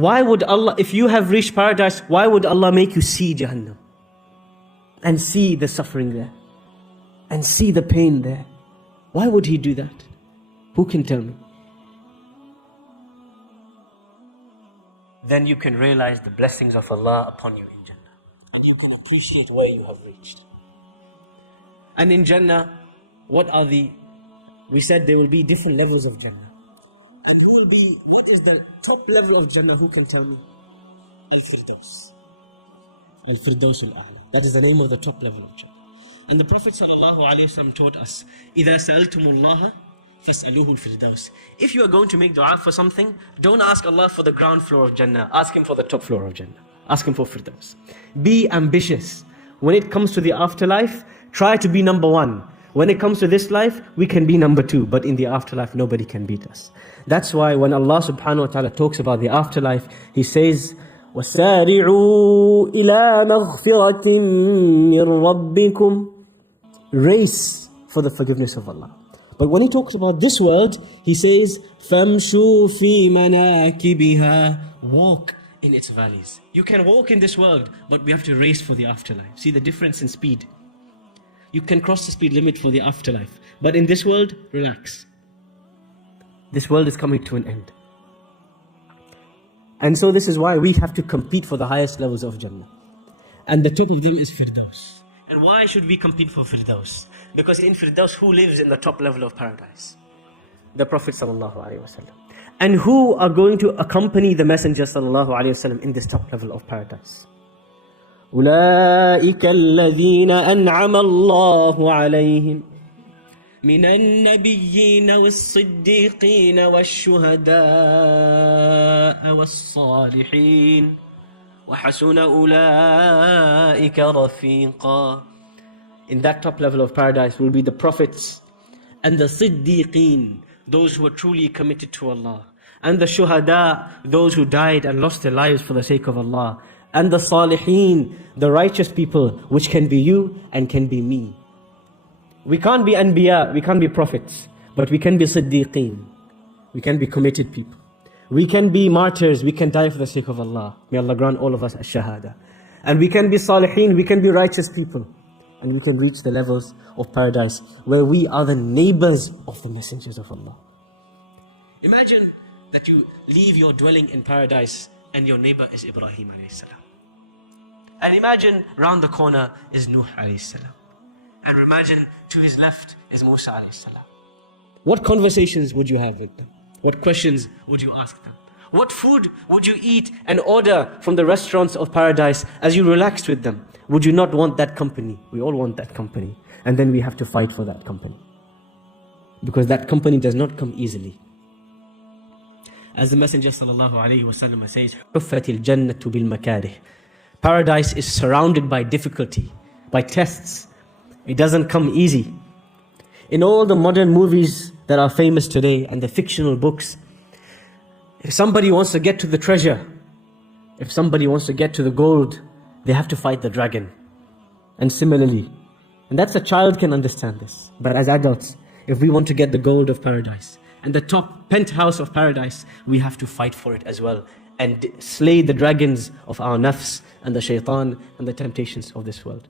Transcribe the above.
Why would Allah, if you have reached paradise, why would Allah make you see Jahannam? And see the suffering there. And see the pain there. Why would He do that? Who can tell me? Then you can realize the blessings of Allah upon you in Jannah. And you can appreciate where you have reached. And in Jannah, we said there will be different levels of Jannah. And what is the top level of Jannah? Who can tell me? Al-Firdaus. Al-Firdaus al-A'la. That is the name of the top level of Jannah. And the Prophet ﷺ taught us, إِذَا سَأَلْتُمُ اللَّهَ فَاسْأَلُوهُ الْفِرْدَوْسِ. If you are going to make dua for something, don't ask Allah for the ground floor of Jannah. Ask Him for the top floor of Jannah. Ask Him for Firdaus. Be ambitious. When it comes to the afterlife, try to be number one. When it comes to this life, we can be number two. But in the afterlife, nobody can beat us. That's why when Allah subhanahu wa ta'ala talks about the afterlife, He says, وَسَارِعُوا إِلَى مَغْفِرَةٍ مِّن رَبِّكُمْ. Race for the forgiveness of Allah. But when He talks about this world, He says, فَامْشُوا فِي مَنَاكِبِهَا. Walk in its valleys. You can walk in this world, but we have to race for the afterlife. See the difference in speed. You can cross the speed limit for the afterlife. But in this world, relax. This world is coming to an end. And so this is why we have to compete for the highest levels of Jannah. And the top of them is Firdaus. And why should we compete for Firdaus? Because in Firdaus, who lives in the top level of paradise? The Prophet ﷺ. And who are going to accompany the Messenger ﷺ in this top level of paradise? أولئك الذين أنعم الله عليهم من النبيين والصديقين والشهداء والصالحين وحسن أولئك رفيقا. In that top level of paradise will be the prophets and the siddiqeen, those who are truly committed to Allah, and the shuhada, those who died and lost their lives for the sake of Allah, and the salihin, the righteous people, which can be you and can be me. We can't be anbiya, we can't be prophets, but we can be siddiqeen. We can be committed people. We can be martyrs, we can die for the sake of Allah. May Allah grant all of us ash-shahada. And we can be salihin, we can be righteous people. And we can reach the levels of paradise where we are the neighbors of the messengers of Allah. Imagine that you leave your dwelling in paradise and your neighbor is Ibrahim alayhi salam. And imagine round the corner is Nuh alayhi salam. And imagine to his left is Musa alayhi salam. What conversations would you have with them? What questions would you ask them? What food would you eat and order from the restaurants of paradise as you relaxed with them? Would you not want that company? We all want that company. And then we have to fight for that company. Because that company does not come easily. As the Messenger ﷺ says, حُفَّتِ الْجَنَّةُ بِالْمَكَارِهِ. Paradise is surrounded by difficulty, by tests. It doesn't come easy. In all the modern movies that are famous today and the fictional books, if somebody wants to get to the treasure, if somebody wants to get to the gold, they have to fight the dragon. And similarly, and that's a child can understand this. But as adults, if we want to get the gold of paradise and the top penthouse of paradise, we have to fight for it as well and slay the dragons of our nafs and the shaitan and the temptations of this world.